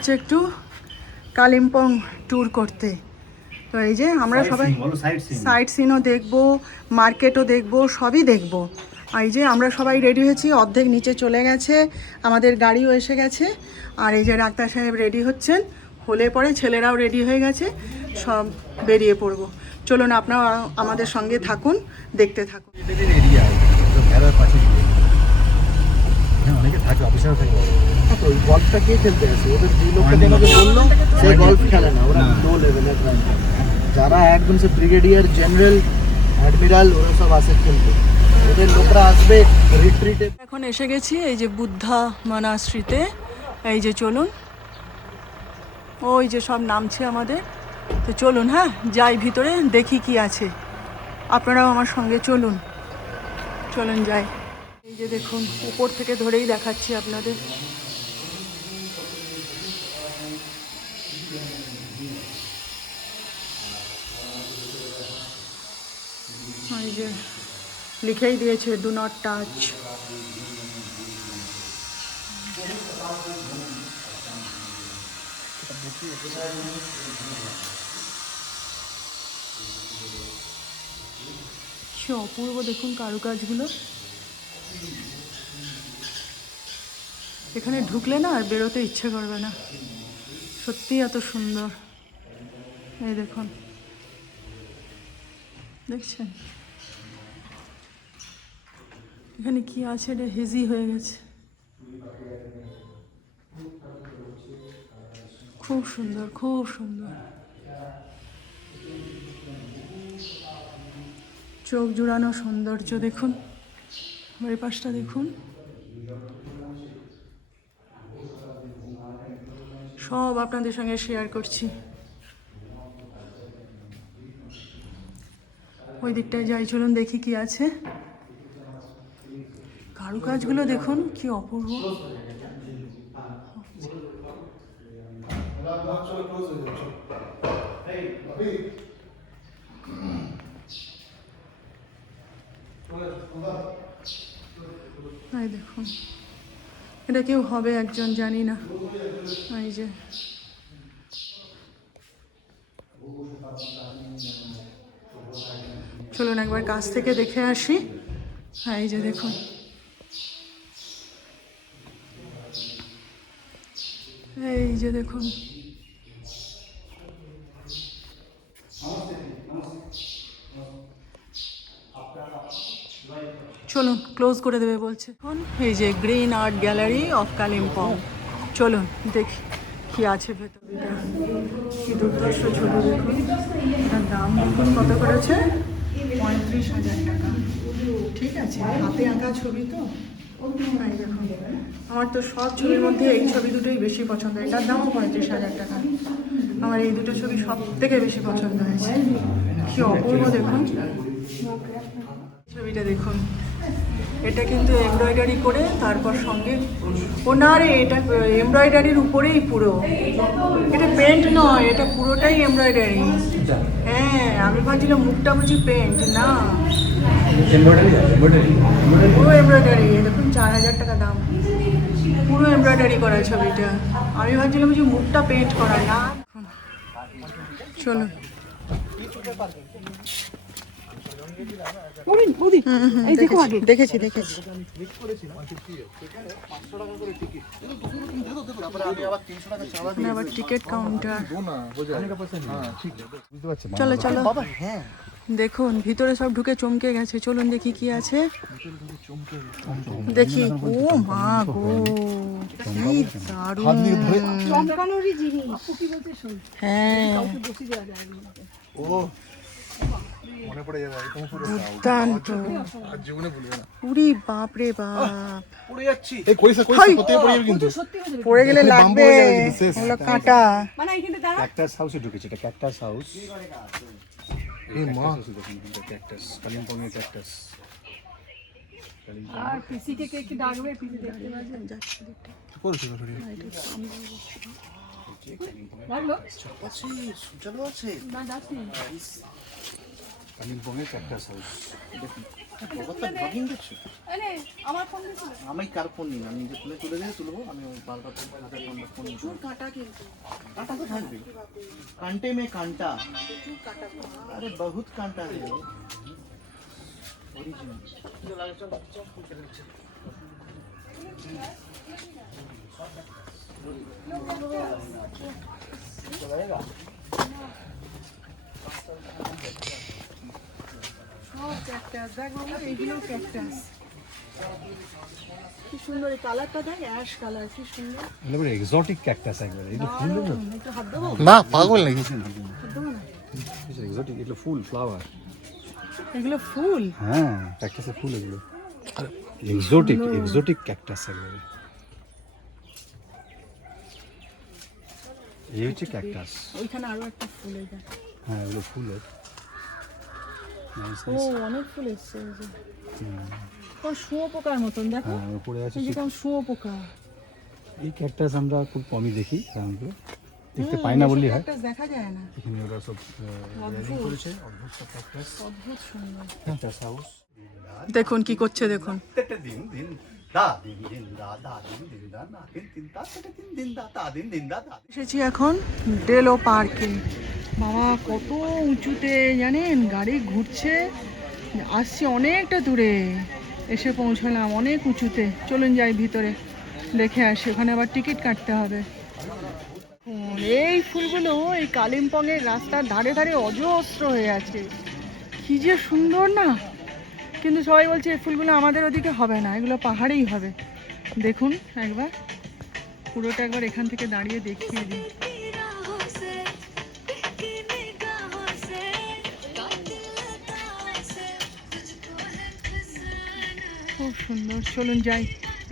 হচ্ছে একটু কালিম্পং ট্যুর করতে। তো এই যে আমরা সবাই সাইট সিনও দেখবো, মার্কেটও দেখবো, সবই দেখবো। আর এই যে আমরা সবাই রেডি হয়েছি, অর্ধেক নিচে চলে গেছে, আমাদের গাড়িও এসে গেছে। আর এই যে ডাক্তার সাহেব রেডি হচ্ছেন, হলে পরে ছেলেরাও রেডি হয়ে গেছে, সব বেরিয়ে পড়বো। চলুন আপনারা আমাদের সঙ্গে থাকুন, দেখতে থাকুন। অনেকে থাকে, অফিসার থাকে। ওই গল্ফটা কে খেলতে আসে? ওদের যে লোকটা তোমাকে বললো সেই গল্ফ খেলে না, ওরা লো লেভেলের। যারা একদম সে ব্রিগেডিয়ার, জেনারেল, অ্যাডমিরাল, ওরা সব আসে খেলতে। ওদের লোকরা আসবে রিট্রিটে। এখন এসে গেছি এই যে বুদ্ধা মনাস্ট্রিতে। এই যে চলুন, ওই যে সব নামছে আমাদের। তো চলুন, হ্যাঁ যাই ভিতরে, দেখি কি আছে। আপনারাও আমার সঙ্গে চলুন, চলুন যাই। এই যে দেখুন, উপর থেকে ধরেই দেখাচ্ছি আপনাদের। এই যে লিখেই দিয়েছে ডু নট টাচ। কি অপূর্ব দেখুন কারুকাজগুলো। এখানে ঢুকলে না আর বেরোতে ইচ্ছে করবে না, সত্যি এত সুন্দর। এই দেখুন, দেখছেন এখানে কি আছে, এটা হেজি হয়ে গেছে। খুব সুন্দর, খুব সুন্দর। চোখ জুড়ানো সৌন্দর্য দেখুন। আমার এই পাশটা দেখুন, সব আপনাদের সঙ্গে শেয়ার করছি। ওই দিকটায় যাই, চলুন দেখি কি আছে। কারুকাজগুলো দেখুন কি অপূর্ব। এই দেখুন, এটা কেউ হবে একজন, জানি না। এই যে চলুন একবার কাছ থেকে দেখে আসি। হ্যাঁ এই যে দেখুন, এই যে দেখুন, চলুন ক্লোজ করে দেবে বলছে। এখন এই যে green art gallery of Kalimpong, চলুন দেখি কি আছে ভেতরে। কি দুর্ধর্ষ ছবি দেখুন। এটার দাম দেখুন কত করেছে, 35,000 টাকা। ঠিক আছে, হাতে আঁকা ছবি তো। এই দেখুন, আমার তো সব ছবির মধ্যে এই ছবি দুটোই বেশি পছন্দ। এটার দামও 35,000 টাকা। আমার এই দুটো ছবি সব থেকে বেশি পছন্দ হয়েছে। কি অপূর্ব দেখুন ছবিটা দেখুন। এটা কিন্তু এমব্রয়ডারি করে তারপর সঙ্গে, ও না রে, এটা এমব্রয়ডারির উপরেই পুরো। এটা পেন্ট নয়, এটা পুরোটাই এমব্রয়ডারি। হ্যাঁ, আমি ভাবছিলাম মুখটা বুঝি পেন্ট, না পুরো এমব্রয়ডারি। দেখুন 4,000 টাকা দাম, পুরো এমব্রয়ডারি করা ছবিটা। আমি ভাবছিলাম বুঝি মুখটা পেন্ট করা, না। চলুন দেখেছি দেখেছি। আবার টিকিট কাউন্টার। চলো চলো, দেখুন ভিতরে সব ঢুকে চমকে গেছে। চলুন দেখি কি আছে, দেখি। ও মা গো, কি দারুণ। হ্যাঁ দুর্দান্ত, উরি বাপ রে বাপ। পড়ে গেলে লাগবে, হলো কাঁটা। ক্যাকটাস হাউসে ঢুকেছে, এটা ক্যাকটাস হাউস। এই মা, ক্যাকটাস, কালিম্পং এর ক্যাকটাস। আর পিসিকে কে কি ডাকবে, পিসি দেখতে পাচ্ছেন যাচ্ছে দেখতে। কালিম্পংয়ের ক্যাকটাস হাউস। ব্লগিং দেখছো? আমার ফোন দিছিল আমি কার ফোন নিই, আমি নিজে তুলে তুলে দিয়ে তুলবো, আমি বারবার ফোন কাটা কিন্তু कांटा तो थाकबे कांटे में कांटा প্রচুর কাটা अरे बहुत कांटा है ओरिजिनल সব ক্যাকটাস দেখ বাবা, এইগুলো ক্যাকটাস। কি সুন্দর এই কালারটা, দেখ অ্যাশ কালার, কি সুন্দর। এগুলো এক্সোটিক ক্যাকটাস একবারে। এগুলো ফুল না, দারুণ, একটু হাত দেবো? না পাগল নাকি হাত দেবো না? এক্সোটিক, এগুলো ফুল ফ্লাওয়ার। এগুলো ফুল? হ্যাঁ, ক্যাকটাসের ফুল এগুলো। এক্সোটিক, এক্সোটিক ক্যাকটাস একবারে। এই হচ্ছে ক্যাকটাস। ওইখানে আরো একটা ফুল, এই দেখ। হ্যাঁ, এগুলো ফুলের। ও অনেক ফুল এসছে এই যে। কোন শুঁয়োপোকার মতন দেখো, হ্যাঁ, উপরে আছে। এই যে কেমন শুঁয়োপোকা। এই ক্যাকটাস আমরা খুব কমই দেখি, সাধারণত দেখতে পাই না বললেই হয়। ক্যাকটাস দেখা যায় না। এখানে ওরা সব রেডি করেছে অদ্ভুত সব ক্যাকটাস। অদ্ভুত সুন্দর। Cactus house. দেখুন কি করছে, দেখুন। দিন দিন দা দিন দিন দা দা দিন দিন দা না দিন দিন দা দিন দিন দা দা দিন দিন দা দা। এসেছি এখন ডেলো পার্কে। বাবা কত উঁচুতে জানেন, গাড়ি ঘুরছে, আসছি অনেকটা দূরে, এসে পৌঁছলাম অনেক উঁচুতে। চলুন যাই ভিতরে, দেখে আসি, ওখানে আবার টিকিট কাটতে হবে। এই ফুলগুলো এই কালিম্পংয়ের রাস্তার ধারে ধারে অজস্র হয়ে আছে, কি যে সুন্দর না। কিন্তু সবাই বলছে এই ফুলগুলো আমাদের ওদিকে হবে না, এগুলো পাহাড়েই হবে। দেখুন একবার, পুরোটা একবার এখান থেকে দাঁড়িয়ে দেখিয়ে দিই। খুব সুন্দর, চলুন যাই,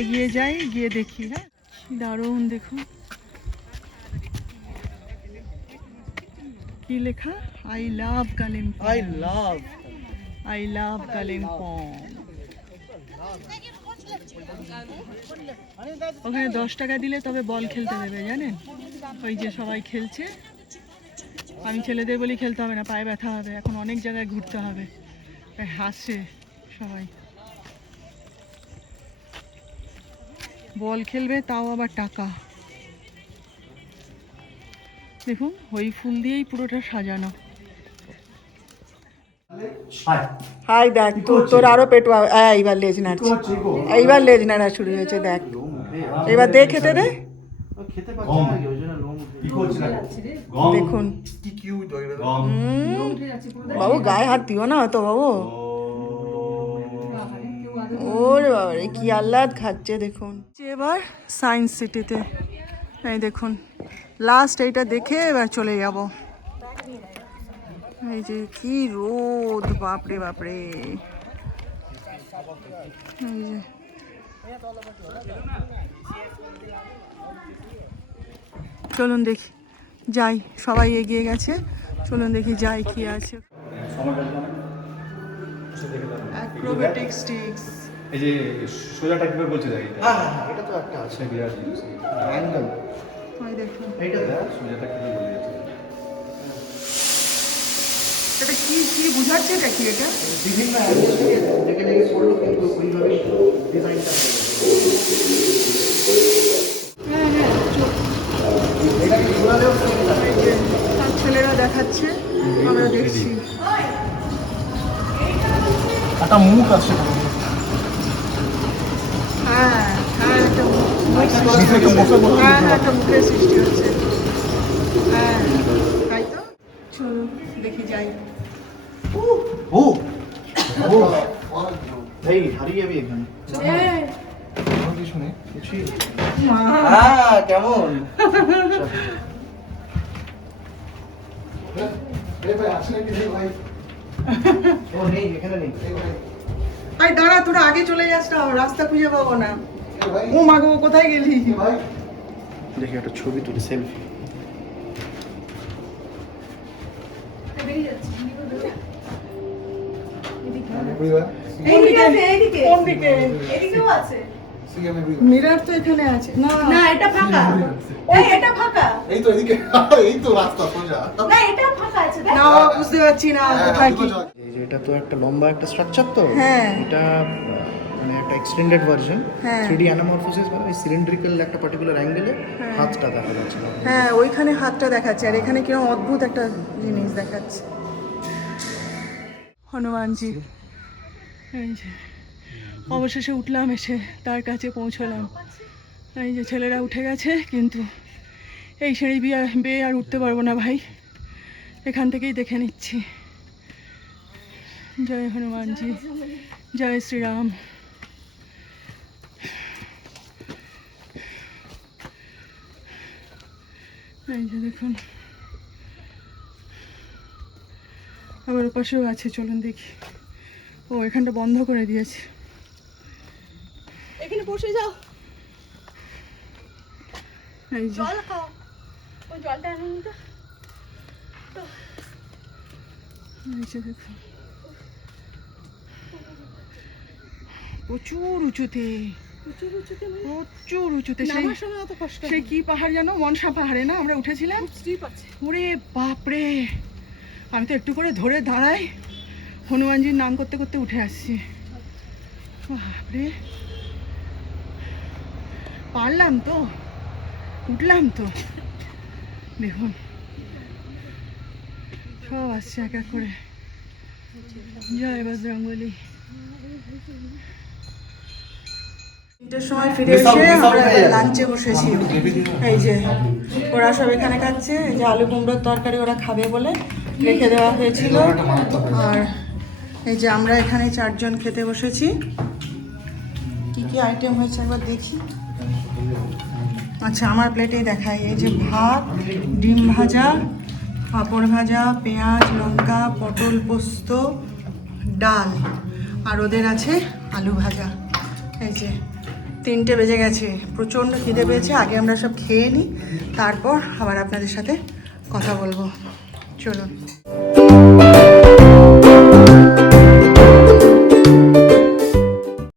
এগিয়ে যাই, গিয়ে দেখি। হ্যাঁ, কি দারুণ, দেখুন কি লেখা, I love Kalimpong, I love Kalimpong. ওখানে 10 টাকা দিলে তবে বল খেলতে দেবে, জানেন? ওই যে সবাই খেলছে, আমি ছেলেদের বলি খেলতে হবে না, পায়ে ব্যথা হবে, এখন অনেক জায়গায় ঘুরতে হবে, তাই হাসছে সবাই। বল খেলবে, তাও আবার টাকা। দেখুন ওই ফুল দিয়েই পুরোটা সাজানো। হাই দেখ, তোর আরো পেট, এইবার লেজ নাড়ছে, এইবার লেজ নাড়া শুরু হয়েছে, দেখ এবার দে খেতে দে। খেতে পাচ্ছি না কি, ওই জন্য লোম দেখুন কি কিউট হয়ে গেল। বাবু গায়ে হাত দিও না তো বাবু, ওরে বাবা রে কি আহ্লাদ খাচ্ছে। দেখুন এবার সায়েন্স সিটিতে, এই দেখুন লাস্ট এইটা দেখে এবার চলে যাব। এই যে কি রোদ, বাপরে বাপরে। এই যে চলুন দেখি যাই, সবাই এগিয়ে গেছে, চলুন দেখি যাই কি আছে। অ্যাক্রোবেটিক স্টিক্স, এই যে সোজাটা কিভাবে বলছে দেখ, হ্যাঁ হ্যাঁ এটা তো একটা আছে বিরাট জিনিস। অ্যাঙ্গেল, ওই দেখুন এইটা দেখ সোজাটা কিভাবে বলে যাচ্ছে। এটা কি কি বুঝাচ্ছে, এটা কি, এটা বিভিন্ন অ্যাঙ্গেল থেকে দেখে দেখে করলো, কিন্তু ওইভাবে ডিজাইনটা হ্যাঁ হ্যাঁ এটাকে ঘোরালেও এই যে সব ছেলেরা দেখাচ্ছে, আমরা দেখছি। একটা মুখ আছে, হ্যাঁ হ্যাঁ একটা হ্যাঁ হ্যাঁ একটা মুখের সৃষ্টি হচ্ছে, হ্যাঁ তাই তো। চলুন দেখি যাই। ও ও এই হারিয়ে যাবি এখানে কিছু নেই, কিছুই হ্যাঁ কেমন ও নেই এখানে নেই। আই দাঁড়া, তোরা আগে চলে যাস না, রাস্তা খুঁজে পাবো না। ও মা গো, কোথায় গেলি? দেখি একটা ছবি তুলি, সেলফি। কোন দিকে? এদিকেও আছে। মিরর তো এখানে আছে না, না এটা ফাঁকা, এই এটা ফাঁকা, এই তো এদিকে এই তো রাস্তা সোজা। না এটা ফাঁকা আছে না, বুঝতে পারছি না কোথায় কি। এই যে এটা তো একটা লম্বা একটা স্ট্রাকচার তো, হ্যাঁ। এটা মানে একটা এক্সটেন্ডেড ভার্সন। হ্যাঁ। 3D অ্যানামরফোসিস মানে সিলিন্ড্রিক্যাল একটা পার্টিকুলার অ্যাঙ্গেলে হাতটা দেখা যাচ্ছে। হ্যাঁ ওইখানে হাতটা দেখাচ্ছে আর এখানে কিরকম অদ্ভুত একটা জিনিস দেখাচ্ছে। হনুমানজি, এই যে অবশেষে উঠলাম, এসে তার কাছে পৌঁছলাম। এই যে ছেলেরা উঠে গেছে, কিন্তু এই সিঁড়ি বেয়ে আর উঠতে পারবো না ভাই, এখান থেকেই দেখে নিচ্ছি। জয় হনুমানজি, জয় শ্রীরাম। এই যে দেখুন, আবার ওপাশেও আছে, চলুন দেখি। ও এখানটা বন্ধ করে দিয়েছে, এখানে বসে যাও, এই যে জল খাও, ওই জলটা আনুন তো। এই যে দেখুন, প্রচুর উঁচুতে, উঁচু উঁচুতে মানে প্রচুর উঁচুতে। সেই নামার সময় অত কষ্ট সেই কি পাহাড় জানো, মনসা পাহাড়ে না আমরা উঠেছিলাম? স্লিপ আছে। ওরে বাপরে, আমি তো একটু করে ধরে দাঁড়াই, হনুমানজির নাম করতে করতে উঠে আসছি। বাপরে, পারলাম তো, উঠলাম তো। দেখুন সব আসছে এক এক করে। জয় বজরংবলী। 3টের সময় ফিরে এসে আমরা লাঞ্চে বসেছি। এই যে ওরা সব এখানে খাচ্ছে, এই যে আলু কুমড়োর তরকারি ওরা খাবে বলে রেখে দেওয়া হয়েছিল। আর এই যে আমরা এখানে 4 জন খেতে বসেছি। কি কি আইটেম হয়েছে একবার দেখি। আচ্ছা আমার প্লেটেই দেখাই, এই যে ভাত, ডিম ভাজা, পাঁপড় ভাজা, পেঁয়াজ লঙ্কা, পটল পোস্ত, ডাল, আর ওদের আছে আলু ভাজা। এই যে 3টে বেজে গেছে, প্রচণ্ড খিদে পেয়েছে। আগে আমরা সব খেয়ে নিই, তারপর আবার আপনাদের সাথে কথা বলবো। চলুন।